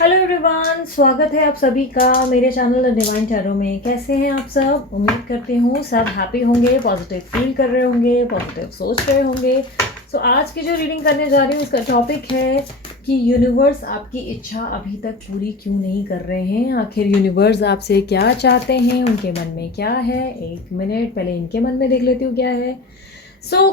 Hello everyone, स्वागत है आप सभी का मेरे चैनल द डिवाइन टैरो में। कैसे हैं आप सब? उम्मीद करती हूँ सब हैप्पी होंगे, पॉजिटिव फील कर रहे होंगे, पॉजिटिव सोच रहे होंगे। सो आज की जो रीडिंग करने जा रही हूँ इसका टॉपिक है कि यूनिवर्स आपकी इच्छा अभी तक पूरी क्यों नहीं कर रहे हैं। आखिर यूनिवर्स आपसे क्या चाहते हैं, उनके मन में क्या है। एक मिनट पहले इनके मन में देख लेती हूँ क्या है।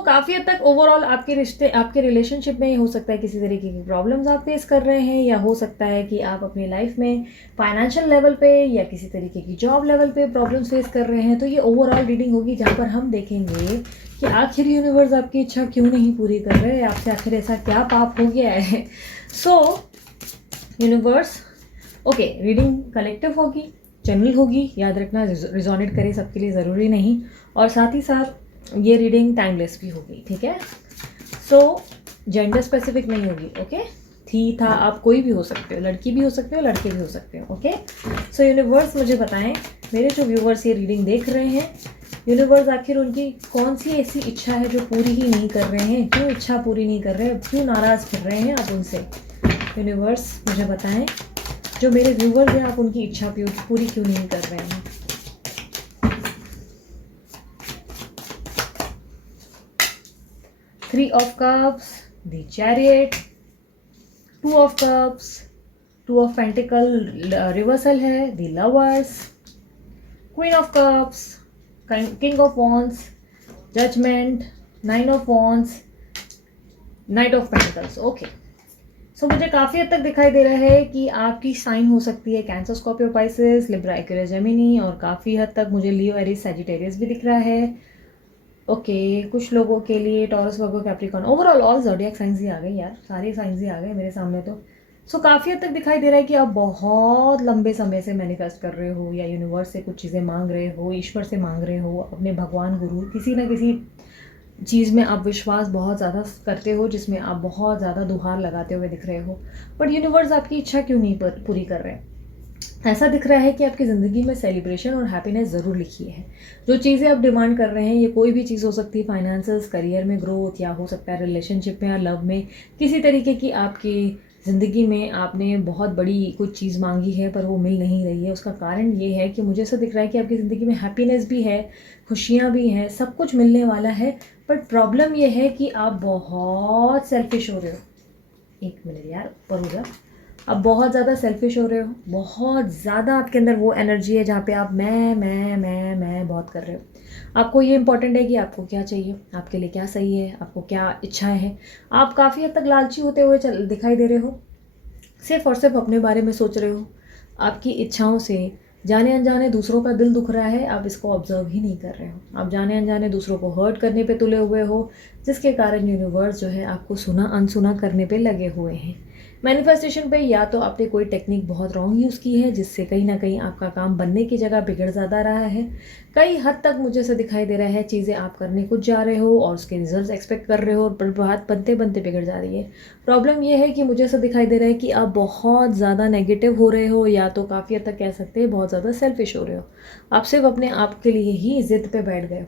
काफ़ी हद तक ओवरऑल आपके रिश्ते, आपके रिलेशनशिप में हो सकता है किसी तरीके की प्रॉब्लम्स आप फेस कर रहे हैं, या हो सकता है कि आप अपनी लाइफ में फाइनेंशियल लेवल पे या किसी तरीके की जॉब लेवल पे प्रॉब्लम्स फेस कर रहे हैं। तो ये ओवरऑल रीडिंग होगी जहाँ पर हम देखेंगे कि आखिर यूनिवर्स आपकी इच्छा क्यों नहीं पूरी कर रहे हैं, आपसे आखिर ऐसा क्या पाप हो गया है। यूनिवर्स, ओके, रीडिंग कलेक्टिव होगी, जनरल होगी, याद रखना रिजोनेट करे सबके लिए ज़रूरी नहीं, और साथ ही साथ ये रीडिंग टाइमलेस भी होगी, ठीक है। जेंडर स्पेसिफिक नहीं होगी, ओके। थी था आप कोई भी हो सकते हो, लड़की भी हो सकते हो, लड़के भी हो सकते हो, ओके। यूनिवर्स मुझे बताएं, मेरे जो व्यूवर्स ये रीडिंग देख रहे हैं, यूनिवर्स आखिर उनकी कौन सी ऐसी इच्छा है जो पूरी ही नहीं कर रहे हैं। क्यों इच्छा पूरी नहीं कर रहे हैं, क्यों नाराज़ फिर रहे हैं आप उनसे। यूनिवर्स मुझे बताएं, जो मेरे व्यूवर्स हैं आप उनकी इच्छा पूरी क्यों नहीं कर रहे हैं। Three of Cups, the Chariot, Two of Cups, Two of Pentacle reversal है, the Lovers, Queen of Cups, King of Wands, Judgment, Nine of Wands, Knight of Pentacles, okay. मुझे काफ़ी हद तक दिखाई दे रहा है कि आपकी साइन हो सकती है cancer, Scorpio, Pisces, Libra, Aquarius, Gemini, और काफ़ी हद तक मुझे लियो, एरीज, सैजिटेरियस भी दिख रहा है, ओके। कुछ लोगों के लिए Taurus, Virgo, Capricorn, overall all zodiac science ही आ गए यार, सारे साइंस ही आ गए मेरे सामने। काफ़ी हद तक दिखाई दे रहा है कि आप बहुत लंबे समय से मैनिफेस्ट कर रहे हो, या यूनिवर्स से कुछ चीज़ें मांग रहे हो, ईश्वर से मांग रहे हो, अपने भगवान, गुरु, किसी ना किसी चीज़ में आप विश्वास बहुत ज़्यादा करते हो, जिसमें आप बहुत ज़्यादा दुहार लगाते हुए दिख रहे हो। बट यूनिवर्स आपकी इच्छा क्यों नहीं पूरी कर रहे हैं। ऐसा दिख रहा है कि आपकी ज़िंदगी में सेलिब्रेशन और हैप्पीनेस ज़रूर लिखी है। जो चीज़ें आप डिमांड कर रहे हैं, ये कोई भी चीज़ हो सकती है, फाइनेंसेस, करियर में ग्रोथ, या हो सकता है रिलेशनशिप में या लव में, किसी तरीके की आपकी ज़िंदगी में आपने बहुत बड़ी कुछ चीज़ मांगी है पर वो मिल नहीं रही है। उसका कारण ये है कि मुझे ऐसा दिख रहा है कि आपकी ज़िंदगी में हैप्पीनेस भी है, खुशियाँ भी हैं, सब कुछ मिलने वाला है। बट प्रॉब्लम ये है कि आप बहुत सेल्फिश हो रहे हो। एक मिनट यार, ऊपर हो जा। आप बहुत ज़्यादा सेल्फिश हो रहे हो, बहुत ज़्यादा आपके अंदर वो एनर्जी है जहाँ पे आप मैं बहुत कर रहे हो। आपको ये इंपॉर्टेंट है कि आपको क्या चाहिए, आपके लिए क्या सही है, आपको क्या इच्छाएं हैं। आप काफ़ी हद तक लालची होते हुए दिखाई दे रहे हो, सिर्फ और सिर्फ अपने बारे में सोच रहे हो। आपकी इच्छाओं से जाने अनजाने दूसरों का दिल दुख रहा है, आप इसको ऑब्जर्व ही नहीं कर रहे हो। आप जाने अनजाने दूसरों को हर्ट करने पे तुले हुए हो, जिसके कारण यूनिवर्स जो है आपको सुना अनसुना करने पे लगे हुए हैं। मैनिफेस्टेशन पे या तो आपने कोई टेक्निक बहुत रॉन्ग यूज़ की है, जिससे कहीं ना कहीं आपका काम बनने की जगह बिगड़ ज़्यादा रहा है। कई हद तक मुझे ऐसा दिखाई दे रहा है चीज़ें आप करने कुछ जा रहे हो और उसके रिजल्ट्स एक्सपेक्ट कर रहे हो, और बात बनते बनते बिगड़ जा रही है। प्रॉब्लम ये है कि मुझे ऐसा दिखाई दे रहा है कि आप बहुत ज़्यादा नेगेटिव हो रहे हो, या तो काफ़ी हद तक कह सकते हैं बहुत ज़्यादा सेल्फिश हो रहे हो। आप सिर्फ अपने आप के लिए ही ज़िद पे बैठ गए।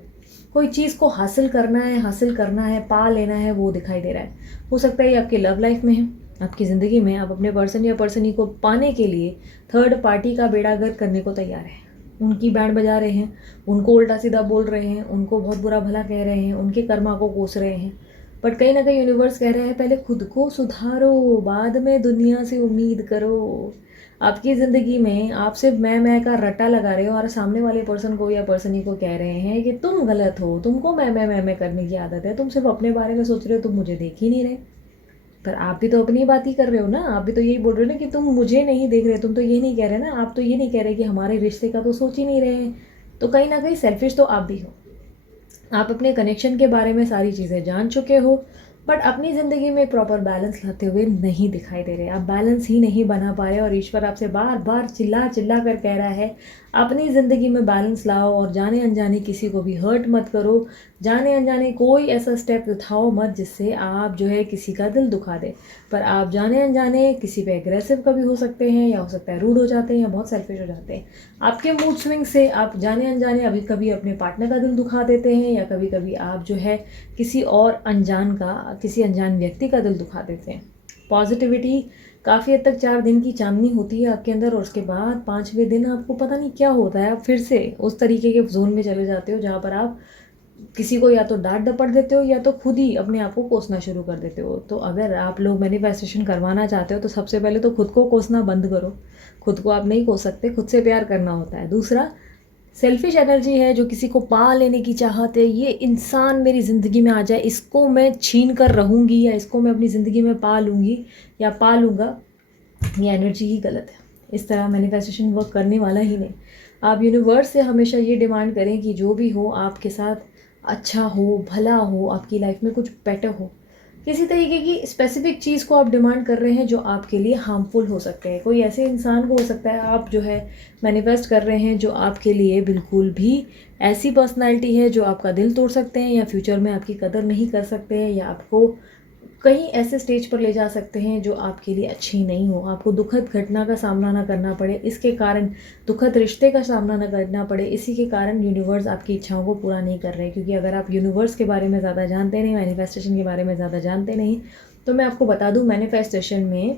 कोई चीज़ को हासिल करना है, पा लेना है, वो दिखाई दे रहा है। हो सकता है ये आपकी लव लाइफ में है, आपकी ज़िंदगी में आप अपने पर्सन या पर्सनी को पाने के लिए थर्ड पार्टी का बेड़ा गर्क करने को तैयार है। उनकी बैंड बजा रहे हैं, उनको उल्टा सीधा बोल रहे हैं, उनको बहुत बुरा भला कह रहे हैं, उनके कर्मा को कोस रहे हैं। बट कहीं ना कहीं यूनिवर्स कह रहे हैं पहले खुद को सुधारो, बाद में दुनिया से उम्मीद करो। आपकी ज़िंदगी में आप सिर्फ मैं का रट्टा लगा रहे हो, और सामने वाले पर्सन को या पर्सनी को कह रहे हैं कि तुम गलत हो, तुमको मैं करने की आदत है, तुम सिर्फ अपने बारे में सोच रहे हो, तुम मुझे देख ही नहीं रहे। पर आप भी तो अपनी बात ही कर रहे हो ना, आप भी तो यही बोल रहे हो ना कि तुम मुझे नहीं देख रहे। तुम तो ये नहीं कह रहे ना, आप तो ये नहीं कह रहे कि हमारे रिश्ते का तो सोच ही नहीं रहे हैं। तो कहीं ना कहीं सेल्फिश तो आप भी हो। आप अपने कनेक्शन के बारे में सारी चीज़ें जान चुके हो, बट अपनी ज़िंदगी में प्रॉपर बैलेंस लाते हुए नहीं दिखाई दे रहे। आप बैलेंस ही नहीं बना पा रहे, और ईश्वर आपसे बार बार चिल्ला चिल्ला कर कह रहा है अपनी ज़िंदगी में बैलेंस लाओ, और जाने अनजाने किसी को भी हर्ट मत करो, जाने अनजाने कोई ऐसा स्टेप उठाओ मत जिससे आप जो है किसी का दिल दुखा दे। पर आप जाने अनजाने किसी पे एग्रेसिव कभी हो सकते हैं, या हो सकता है रूड हो जाते हैं, या बहुत सेल्फिश हो जाते हैं। आपके मूड स्विंग से आप जाने अनजाने अभी कभी अपने पार्टनर का दिल दुखा देते हैं, या कभी कभी आप जो है किसी अनजान व्यक्ति का दिल दुखा देते हैं। पॉजिटिविटी काफ़ी हद तक 4 दिन की चांदनी होती है आपके अंदर, और उसके बाद 5वें दिन आपको पता नहीं क्या होता है, आप फिर से उस तरीके के जोन में चले जाते हो जहाँ पर आप किसी को या तो डांट डपट देते हो या तो खुद ही अपने आप को कोसना शुरू कर देते हो। तो अगर आप लोग मैनिफेस्टेशन करवाना चाहते हो तो सबसे पहले तो खुद को कोसना बंद करो। खुद को आप नहीं कोस सकते, खुद से प्यार करना होता है। दूसरा, सेल्फिश एनर्जी है जो किसी को पा लेने की चाहत है, ये इंसान मेरी ज़िंदगी में आ जाए, इसको मैं छीन कर रहूँगी या इसको मैं अपनी ज़िंदगी में पा लूँगी या पा लूँगा, ये एनर्जी ही गलत है। इस तरह मैनिफेस्टेशन वर्क करने वाला ही नहीं। आप यूनिवर्स से हमेशा ये डिमांड करें कि जो भी हो आपके साथ अच्छा हो, भला हो, आपकी लाइफ में कुछ बेटर हो। किसी तरीके की स्पेसिफिक चीज़ को आप डिमांड कर रहे हैं जो आपके लिए हार्मफुल हो सकते हैं। कोई ऐसे इंसान को हो सकता है आप जो है मैनिफेस्ट कर रहे हैं जो आपके लिए बिल्कुल भी ऐसी पर्सनालिटी है जो आपका दिल तोड़ सकते हैं या फ्यूचर में आपकी कदर नहीं कर सकते हैं या आपको कहीं ऐसे स्टेज पर ले जा सकते हैं जो आपके लिए अच्छी नहीं हो। आपको दुखद घटना का सामना ना करना पड़े, इसके कारण दुखद रिश्ते का सामना ना करना पड़े, इसी के कारण यूनिवर्स आपकी इच्छाओं को पूरा नहीं कर रहे। क्योंकि अगर आप यूनिवर्स के बारे में ज़्यादा जानते नहीं, मैनिफेस्टेशन के बारे में ज़्यादा जानते नहीं, तो मैं आपको बता दूँ मैनिफेस्टेशन में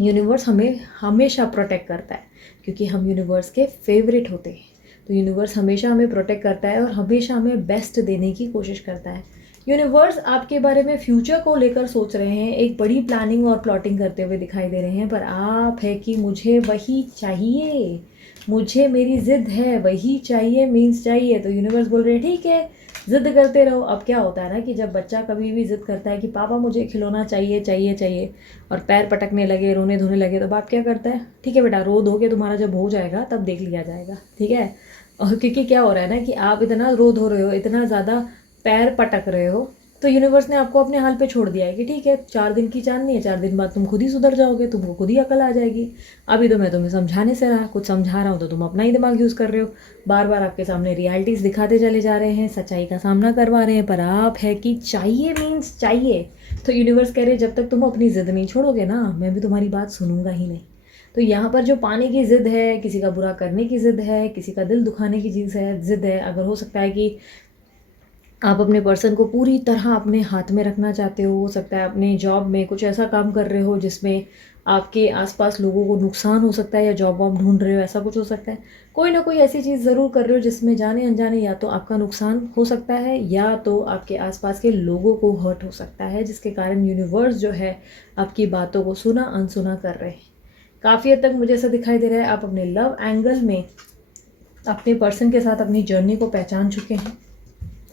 यूनिवर्स हमें हमेशा प्रोटेक्ट करता है क्योंकि हम यूनिवर्स के फेवरेट होते हैं। तो यूनिवर्स हमेशा हमें प्रोटेक्ट करता है और हमेशा हमें बेस्ट देने की कोशिश करता है। यूनिवर्स आपके बारे में फ्यूचर को लेकर सोच रहे हैं, एक बड़ी प्लानिंग और प्लॉटिंग करते हुए दिखाई दे रहे हैं, पर आप है कि मुझे वही चाहिए, मुझे मेरी ज़िद है, वही चाहिए मीन्स चाहिए। तो यूनिवर्स बोल रहे हैं ठीक है, ज़िद करते रहो। अब क्या होता है ना कि जब बच्चा कभी भी ज़िद करता है कि पापा मुझे खिलौना चाहिए चाहिए चाहिए और पैर पटकने लगे, रोने धोने लगे, तो बाप क्या करता है, ठीक है बेटा रो धो के तुम्हारा जब हो जाएगा तब देख लिया जाएगा, ठीक है। और क्योंकि क्या हो रहा है ना कि आप इतना रो धो रहे हो, इतना ज़्यादा पैर पटक रहे हो, तो यूनिवर्स ने आपको अपने हाल पे छोड़ दिया है कि ठीक है 4 दिन की चांदनी है, 4 दिन बाद तुम खुद ही सुधर जाओगे, तुमको खुद ही अकल आ जाएगी। अभी तो मैं तुम्हें समझाने से रहा, कुछ समझा रहा हूँ तो तुम अपना ही दिमाग यूज़ कर रहे हो, बार बार आपके सामने रियलिटीज़ दिखाते चले जा रहे हैं, सच्चाई का सामना करवा रहे हैं, पर आप है कि चाहिए मीन्स चाहिए। तो यूनिवर्स कह रहे जब तक तुम अपनी ज़िद नहीं छोड़ोगे ना, मैं भी तुम्हारी बात सुनूंगा ही नहीं। तो यहाँ पर जो पाने की ज़िद है, किसी का बुरा करने की ज़िद है, किसी का दिल दुखाने की चीज़ है, ज़िद है, अगर हो सकता है कि आप अपने पर्सन को पूरी तरह अपने हाथ में रखना चाहते हो सकता है अपने जॉब में कुछ ऐसा काम कर रहे हो जिसमें आपके आसपास लोगों को नुकसान हो सकता है, या जॉब वॉब ढूंढ रहे हो, ऐसा कुछ हो सकता है। कोई ना कोई ऐसी चीज़ ज़रूर कर रहे हो जिसमें जाने अनजाने या तो आपका नुकसान हो सकता है या तो आपके आसपास के लोगों को हर्ट हो सकता है, जिसके कारण यूनिवर्स जो है आपकी बातों को सुना अनसुना कर रहे हैं। काफ़ी हद तक मुझे ऐसा दिखाई दे रहा है आप अपने लव एंगल में अपने पर्सन के साथ अपनी जर्नी को पहचान चुके हैं,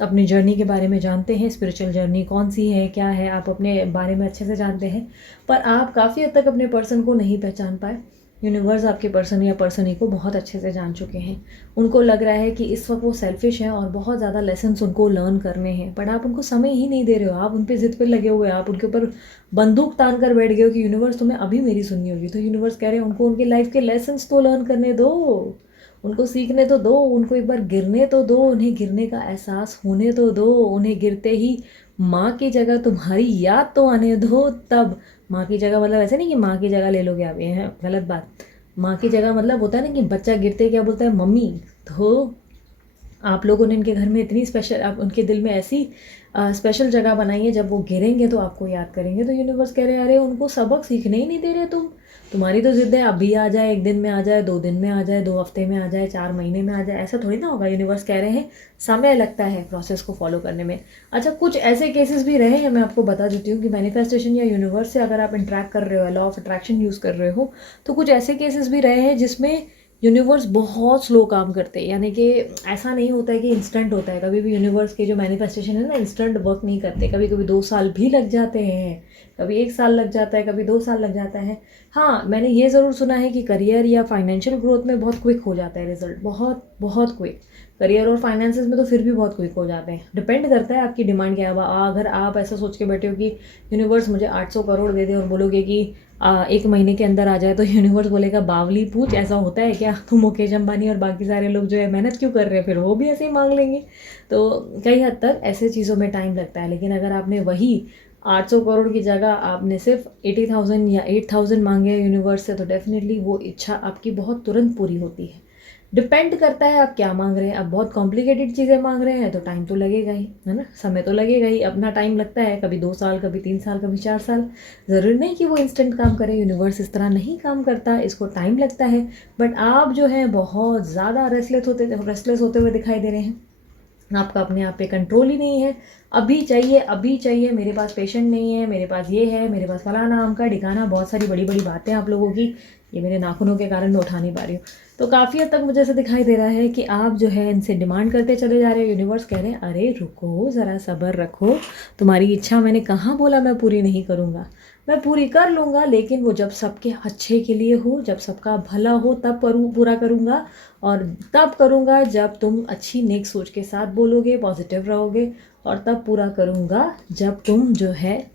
अपनी जर्नी के बारे में जानते हैं, स्पिरिचुअल जर्नी कौन सी है, क्या है, आप अपने बारे में अच्छे से जानते हैं, पर आप काफ़ी हद तक अपने पर्सन को नहीं पहचान पाए। यूनिवर्स आपके पर्सन या पर्सनी को बहुत अच्छे से जान चुके हैं। उनको लग रहा है कि इस वक्त वो सेल्फिश हैं और बहुत ज़्यादा लेसन्स उनको लर्न करने हैं, बट आप उनको समय ही नहीं दे रहे हो, आप उन पर ज़िद पे लगे हुए, आप उनके ऊपर बंदूक तान कर बैठ गए हो कि यूनिवर्स तुम्हें अभी मेरी सुननी होगी। तो यूनिवर्स कह रहे हैं उनको उनकी लाइफ के लेसन्स तो लर्न करने दो, उनको सीखने तो दो, उनको एक बार गिरने तो दो, उन्हें गिरने का एहसास होने तो दो, उन्हें गिरते ही माँ की जगह तुम्हारी याद तो आने दो। तब माँ की जगह मतलब ऐसे नहीं कि माँ की जगह ले लोगे आप, ये है गलत बात। माँ की जगह मतलब होता है ना कि बच्चा गिरते क्या बोलता है, मम्मी। तो आप लोगों ने इनके घर में इतनी स्पेशल, आप उनके दिल में ऐसी स्पेशल जगह बनाई है, जब वो गिरेंगे तो आपको याद करेंगे। तो यूनिवर्स कह रहे हैं अरे उनको सबक सीखने ही नहीं दे रहे तुम्हारी तो जिद है अभी आ जाए, 1 दिन में आ जाए, 2 दिन में आ जाए, 2 हफ्ते में आ जाए, 4 महीने में आ जाए, ऐसा थोड़ी ना होगा। यूनिवर्स कह रहे हैं समय लगता है प्रोसेस को फॉलो करने में। अच्छा, कुछ ऐसे केसेस भी रहे हैं, मैं आपको बता देती हूँ कि मैनिफेस्टेशन या यूनिवर्स से अगर आप इंटरेक्ट कर रहे हो, लॉ ऑफ अट्रैक्शन यूज़ कर रहे हो, तो कुछ ऐसे केसेस भी रहे हैं जिसमें यूनिवर्स बहुत स्लो काम करते हैं, यानी कि ऐसा नहीं होता है कि इंस्टेंट होता है। कभी भी यूनिवर्स के जो मैनिफेस्टेशन है ना, इंस्टेंट वर्क नहीं करते। कभी कभी 2 साल भी लग जाते हैं, कभी 1 साल लग जाता है, कभी 2 साल लग जाता है। हाँ, मैंने ये ज़रूर सुना है कि करियर या फाइनेंशियल ग्रोथ में बहुत क्विक हो जाता है रिजल्ट, बहुत बहुत क्विक। करियर और फाइनेंसेस में तो फिर भी बहुत क्विक हो जाते हैं, डिपेंड करता है आपकी डिमांड क्या है। अगर आप ऐसा सोच के बैठे हो कि यूनिवर्स मुझे 800 करोड़ दे दे और बोलोगे कि 1 महीने के अंदर आ जाए, तो यूनिवर्स बोलेगा बावली पूछ, ऐसा होता है क्या? तुम मुकेश अंबानी और बाकी सारे लोग जो है मेहनत क्यों कर रहे हैं, फिर वो भी ऐसे ही मांग लेंगे। तो कई हद तक ऐसे चीज़ों में टाइम लगता है। लेकिन अगर आपने वही 800 करोड़ की जगह आपने सिर्फ 80,000 या 8,000 मांगे यूनिवर्स से, तो डेफिनेटली वो इच्छा आपकी बहुत तुरंत पूरी होती है। डिपेंड करता है आप क्या मांग रहे हैं। आप बहुत कॉम्प्लिकेटेड चीज़ें मांग रहे हैं तो टाइम तो लगेगा ही, है ना, समय तो लगेगा ही, अपना टाइम लगता है, कभी 2 साल, कभी 3 साल, कभी 4 साल। ज़रूरी नहीं कि वो इंस्टेंट काम करे, यूनिवर्स इस तरह नहीं काम करता, इसको टाइम लगता है। बट आप जो है बहुत ज़्यादा रेस्टलेस होते हुए दिखाई दे रहे हैं। आपका अपने आप पे कंट्रोल ही नहीं है। अभी चाहिए, अभी चाहिए, मेरे पास पेशेंट नहीं है, मेरे पास ये है, मेरे पास फलाना आम का ठिकाना, बहुत सारी बड़ी बड़ी बातें आप लोगों की। ये मेरे नाखूनों के कारण मैं उठा नहीं पा रही हूँ। तो काफ़ी हद तक मुझे ऐसा दिखाई दे रहा है कि आप जो है इनसे डिमांड करते चले जा रहे हो। यूनिवर्स कह रहे हैं अरे रुको ज़रा, सब्र रखो, तुम्हारी इच्छा मैंने कहाँ बोला मैं पूरी नहीं करूँगा, मैं पूरी कर लूँगा, लेकिन वो जब सबके अच्छे के लिए हो, जब सबका भला हो तब पूरा करूँगा। और तब करूँगा जब तुम अच्छी नेक सोच के साथ बोलोगे, पॉजिटिव रहोगे। और तब पूरा करूँगा जब तुम जो है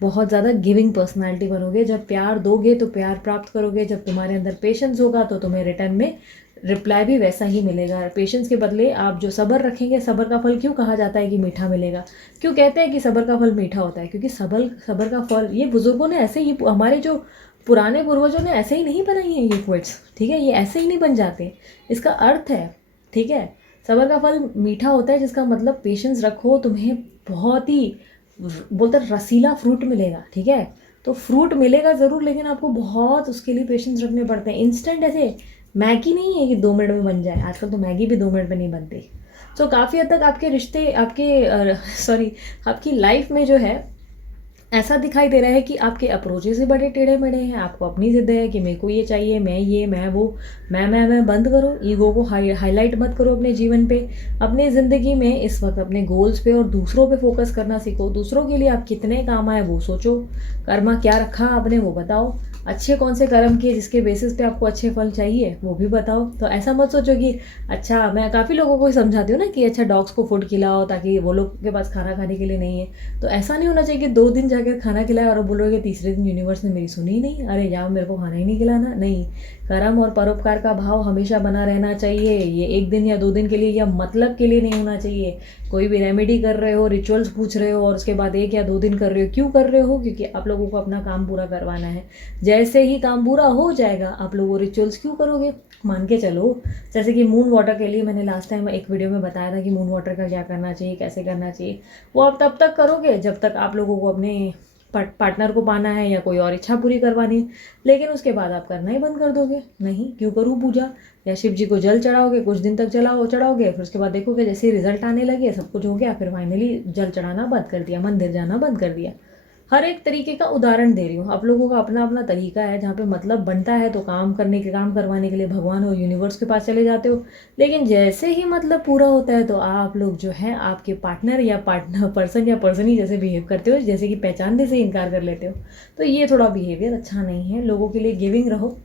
बहुत ज़्यादा गिविंग पर्सनालिटी बनोगे। जब प्यार दोगे तो प्यार प्राप्त करोगे। जब तुम्हारे अंदर पेशेंस होगा तो तुम्हें रिटर्न में रिप्लाई भी वैसा ही मिलेगा। पेशेंस के बदले आप जो सब्र रखेंगे, सब्र का फल क्यों कहा जाता है कि मीठा मिलेगा? क्यों कहते हैं कि सब्र का फल मीठा होता है? क्योंकि सब्र का फल, ये बुजुर्गों ने ऐसे ही, हमारे जो पुराने पूर्वजों ने ऐसे ही नहीं बनाई हैं ये क्विट्स, ठीक है, ये ऐसे ही नहीं बन जाते। इसका अर्थ है, ठीक है, सब्र का फल मीठा होता है, जिसका मतलब पेशेंस रखो, तुम्हें बहुत ही बोलते रसीला फ्रूट मिलेगा, ठीक है। तो फ्रूट मिलेगा ज़रूर, लेकिन आपको बहुत उसके लिए पेशेंस रखने पड़ते हैं। इंस्टेंट ऐसे मैगी नहीं है कि 2 मिनट में बन जाए। आजकल तो मैगी भी 2 मिनट में नहीं बनती। तो काफ़ी हद तक आपके रिश्ते, आपकी लाइफ में जो है ऐसा दिखाई दे रहा है कि आपके अप्रोचेस ही बड़े टेढ़े मेढ़े हैं। आपको अपनी ज़िद है कि मेरे को ये चाहिए, मैं ये, मैं वो, मैं बंद करो। ईगो को हाईलाइट मत करो अपने जीवन पे। अपनी ज़िंदगी में इस वक्त अपने गोल्स पे और दूसरों पे फोकस करना सीखो। दूसरों के लिए आप कितने काम आए वो सोचो। कर्मा क्या रखा आपने वो बताओ। अच्छे कौन से कर्म किए जिसके बेसिस पे आपको अच्छे फल चाहिए वो भी बताओ। तो ऐसा मत सोचो कि अच्छा, मैं काफ़ी लोगों को समझाती हूँ ना कि अच्छा डॉग्स को फूड खिलाओ ताकि वो लोग के पास खाना खाने के लिए नहीं है। तो ऐसा नहीं होना चाहिए कि 2 दिन जाकर खाना खिलाया और बोलोगे तीसरे दिन यूनिवर्स ने मेरी सुनी ही नहीं, अरे जाओ मेरे को खाना ही नहीं खिलाना। नहीं, कर्म और परोपकार का भाव हमेशा बना रहना चाहिए। ये 1 दिन या 2 दिन के लिए या मतलब के लिए नहीं होना चाहिए। कोई भी रेमेडी कर रहे हो, रिचुअल्स पूछ रहे हो और उसके बाद 1 या 2 दिन कर रहे हो, क्यों कर रहे हो? क्योंकि आप लोगों को अपना काम पूरा करवाना है। जैसे ही काम पूरा हो जाएगा आप लोग वो रिचुअल्स क्यों करोगे? मान के चलो, जैसे कि मून वाटर के लिए मैंने लास्ट टाइम एक वीडियो में बताया था कि मून वाटर का क्या करना चाहिए, कैसे करना चाहिए। वो आप तब तक करोगे जब तक आप लोगों को अपने पार्टनर को पाना है या कोई और इच्छा पूरी करवानी है। लेकिन उसके बाद आप करना ही बंद कर दोगे। नहीं, क्यों करूँ पूजा? या शिव जी को जल चढ़ाओगे, कुछ दिन तक चढ़ाओगे, फिर उसके बाद देखोगे जैसे रिजल्ट आने लगे, सब कुछ हो गया, फिर फाइनली जल चढ़ाना बंद कर दिया, मंदिर जाना बंद कर दिया। हर एक तरीके का उदाहरण दे रही हूँ। आप लोगों का अपना अपना तरीका है। जहाँ पे मतलब बनता है तो काम करवाने के लिए भगवान और यूनिवर्स के पास चले जाते हो। लेकिन जैसे ही मतलब पूरा होता है तो आप लोग जो है आपके पर्सन या पर्सन ही जैसे बिहेव करते हो, जैसे कि पहचानने से इनकार कर लेते हो। तो ये थोड़ा बिहेवियर अच्छा नहीं है। लोगों के लिए गिविंग रहो।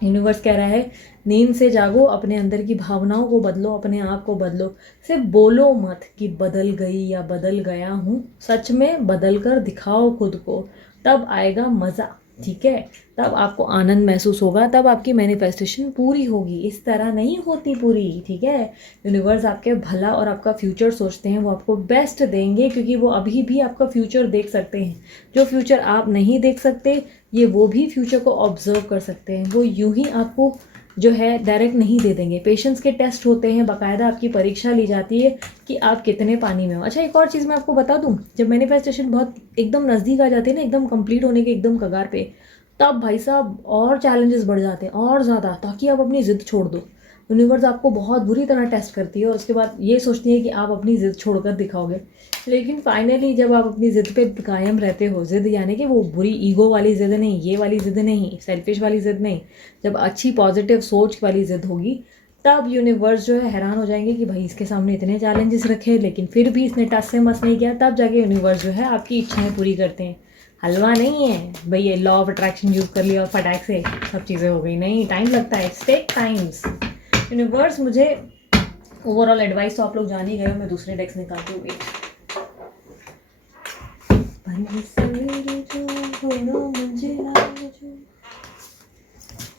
यूनिवर्स कह रहा है नींद से जागो, अपने अंदर की भावनाओं को बदलो, अपने आप को बदलो। सिर्फ बोलो मत कि बदल गई या बदल गया हूँ, सच में बदल कर दिखाओ खुद को, तब आएगा मज़ा, ठीक है। तब आपको आनंद महसूस होगा, तब आपकी मैनिफेस्टेशन पूरी होगी। इस तरह नहीं होती पूरी, ठीक है। यूनिवर्स आपके भला और आपका फ्यूचर सोचते हैं, वो आपको बेस्ट देंगे क्योंकि वो अभी भी आपका फ्यूचर देख सकते हैं। जो फ्यूचर आप नहीं देख सकते, ये वो भी फ्यूचर को ऑब्जर्व कर सकते हैं। वो यूं ही आपको जो है डायरेक्ट नहीं दे देंगे। पेशेंस के टेस्ट होते हैं, बाकायदा आपकी परीक्षा ली जाती है कि आप कितने पानी में हो। अच्छा, एक और चीज़ मैं आपको बता दूं, जब मैनिफेस्टेशन बहुत एकदम नज़दीक आ जाती है ना, एकदम कंप्लीट होने के एकदम कगार पे, तब भाई साहब और चैलेंजेस बढ़ जाते हैं और ज़्यादा, ताकि आप अपनी ज़िद छोड़ दो। यूनिवर्स आपको बहुत बुरी तरह टेस्ट करती है और उसके बाद ये सोचती है कि आप अपनी ज़िद छोड़कर दिखाओगे। लेकिन फाइनली जब आप अपनी ज़िद पे कायम रहते हो, ज़िद यानी कि वो बुरी ईगो वाली ज़िद नहीं, ये वाली ज़िद नहीं, सेल्फिश वाली ज़िद नहीं, जब अच्छी पॉजिटिव सोच वाली ज़िद होगी, तब यूनिवर्स जो है हैरान हो जाएंगे कि भाई इसके सामने इतने चैलेंजेस रखे लेकिन फिर भी इसने टस से मस नहीं किया। तब जाके यूनिवर्स जो है आपकी इच्छाएं पूरी करते हैं। हलवा नहीं है भाई, ये लॉ ऑफ अट्रैक्शन यूज़ कर लिया और फटाक से सब चीज़ें हो गई, नहीं, टाइम लगता है, इट्स टेक टाइम्स। यूनिवर्स मुझे ओवरऑल एडवाइस तो आप लोग जान ही गए हो। मैं दूसरे डेक्स निकालती हूँ।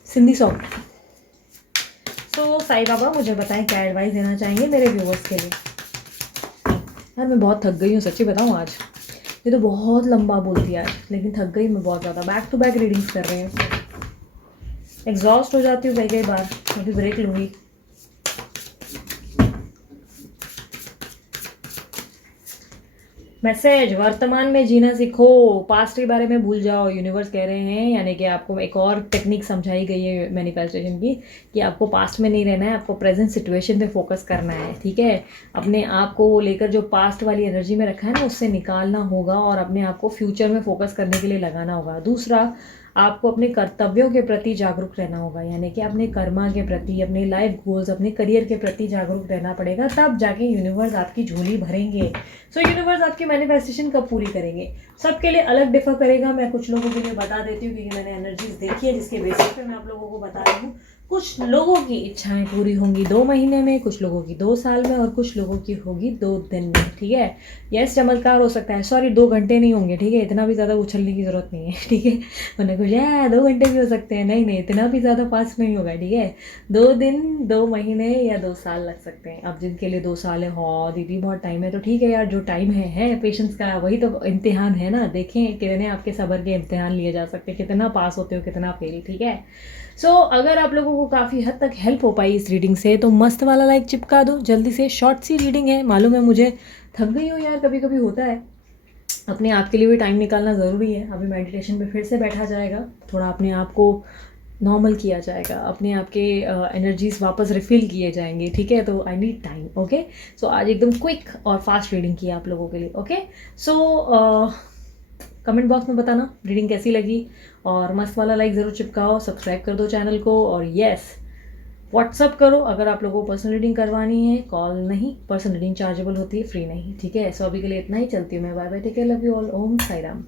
सिंधी सॉन्ग। तो साईं बाबा मुझे बताएं क्या एडवाइस देना चाहेंगे मेरे व्यूवर्स के लिए। यार मैं बहुत थक गई हूँ, सच्ची बताऊँ आज ये तो बहुत लंबा बोलती है आज, लेकिन थक गई मैं बहुत ज़्यादा। बैक टू बैक रीडिंग्स कर रहे हैं, एग्जॉस्ट हो जाती हूँ कई बार। अभी ब्रेक लूँगी। मैसेज, वर्तमान में जीना सीखो, पास्ट के बारे में भूल जाओ, यूनिवर्स कह रहे हैं। यानी कि आपको एक और टेक्निक समझाई गई है मैनिफेस्टेशन की कि आपको पास्ट में नहीं रहना है, आपको प्रेजेंट सिचुएशन पे फोकस करना है, ठीक है। अपने आप को लेकर जो पास्ट वाली एनर्जी में रखा है ना, उससे निकालना होगा और अपने आप को फ्यूचर में फोकस करने के लिए लगाना होगा। दूसरा, आपको अपने कर्तव्यों के प्रति जागरूक रहना होगा, यानी कि अपने कर्मा के प्रति, अपने लाइफ गोल्स, अपने करियर के प्रति जागरूक रहना पड़ेगा, तब जाके यूनिवर्स आपकी झोली भरेंगे। सो यूनिवर्स आपकी मैनिफेस्टेशन कब पूरी करेंगे, सबके लिए अलग डिफर करेगा। मैं कुछ लोगों के लिए बता देती हूँ क्योंकि मैंने एनर्जीज देखी है, जिसके बेसिस पे मैं आप लोगों को बता रही हूँ। कुछ लोगों की इच्छाएं पूरी होंगी 2 महीने में, कुछ लोगों की 2 साल में, और कुछ लोगों की होगी 2 दिन में, ठीक है। यस, चमत्कार हो सकता है, सॉरी 2 घंटे नहीं होंगे, ठीक है। इतना भी ज़्यादा उछलने की ज़रूरत नहीं है, ठीक है। मैंने कुछ 2 घंटे भी हो सकते हैं, नहीं नहीं, इतना भी ज़्यादा फास्ट नहीं होगा, ठीक है। 2 दिन, 2 महीने या 2 साल लग सकते हैं। अब जिनके लिए 2 साल है, हाँ दीदी बहुत टाइम है, तो ठीक है यार, जो टाइम है पेशेंस का, वही तो इम्तिहान है ना। देखें कितने आपके सब्र के इम्तिहान लिए जा सकते हैं, कितना पास होते हो, कितना फेल, ठीक है। सो अगर आप लोगों को काफ़ी हद तक हेल्प हो पाई इस रीडिंग से, तो मस्त वाला लाइक चिपका दो जल्दी से। शॉर्ट सी रीडिंग है, मालूम है मुझे, थक गई हो यार, कभी कभी होता है। अपने आप के लिए भी टाइम निकालना ज़रूरी है। अभी मेडिटेशन पे फिर से बैठा जाएगा, थोड़ा अपने आप को नॉर्मल किया जाएगा, अपने आप के एनर्जीज वापस रिफिल किए जाएंगे, ठीक है। तो आई नीड टाइम, ओके। सो आज एकदम क्विक और फास्ट रीडिंग की आप लोगों के लिए, ओके। सो कमेंट बॉक्स में बताना रीडिंग कैसी लगी, और मस्त वाला लाइक ज़रूर चिपकाओ, सब्सक्राइब कर दो चैनल को, और येस व्हाट्सअप करो अगर आप लोगों को पर्सनल रीडिंग करवानी है। कॉल नहीं, पर्सनल रीडिंग चार्जेबल होती है, फ्री नहीं, ठीक है। सो अभी के लिए इतना ही, चलती हूँ मैं, bye bye, take care, love you all, Om Sai Ram.